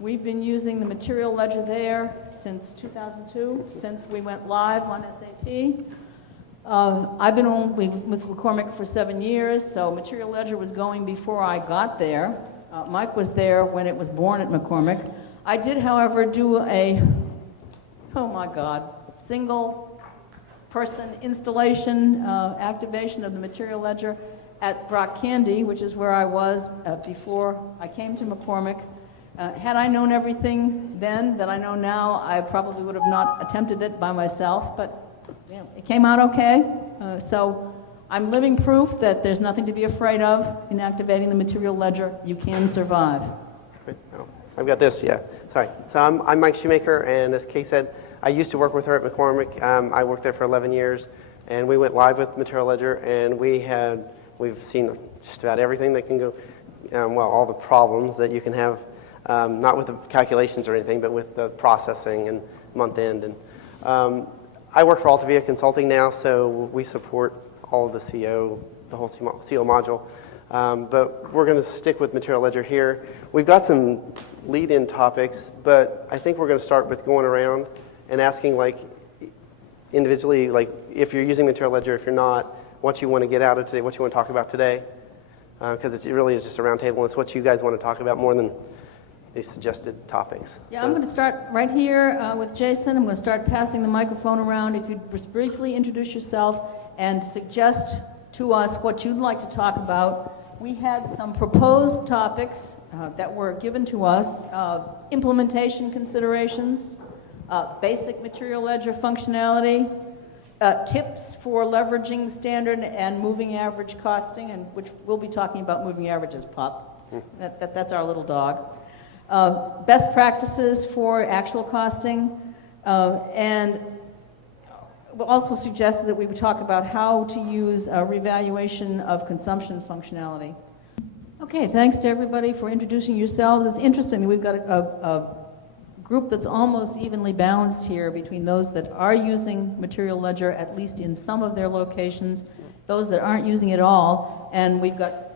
We've been using the Material Ledger there since 2002, since we went live on SAP. I've been only with McCormick for 7 years, so Material Ledger was going before I got there. Mike was there when it was born at McCormick. I did, however, do a, oh my God, single person installation, activation of the Material Ledger at Brock Candy, which is where I was before I came to McCormick. Had I known everything then that I know now, I probably would have not attempted it by myself, but you know, it came out okay. So I'm living proof that there's nothing to be afraid of in activating the Material Ledger. You can survive. Okay. Oh, I've got this, yeah. Sorry. So I'm Mike Shoemaker, and as Kay said, I used to work with her at McCormick. I worked there for 11 years, and we went live with Material Ledger, and we've seen just about everything that can go, well, all the problems that you can have, not with the calculations or anything, but with the processing and month end. And I work for Altavia Consulting now, so we support all of the CO, the whole CO module. But we're going to stick with Material Ledger here. We've got some lead-in topics, but I think we're going to start with going around and asking, like, individually, like, if you're using Material Ledger, if you're not, what you want to get out of today, what you want to talk about today, because it really is just a round table, and it's what you guys want to talk about more than these suggested topics. Yeah, so I'm going to start right here with Jason. I'm going to start passing the microphone around. If you'd just briefly introduce yourself and suggest to us what you'd like to talk about. We had some proposed topics that were given to us, implementation considerations, basic Material Ledger functionality, tips for leveraging standard and moving average costing, and which we'll be talking about moving averages, Pup. That's our little dog. Best practices for actual costing, and we also suggested that we would talk about how to use a revaluation of consumption functionality. Okay, thanks to everybody for introducing yourselves. It's interesting that we've got a group that's almost evenly balanced here between those that are using Material Ledger, at least in some of their locations, those that aren't using it all, and we've got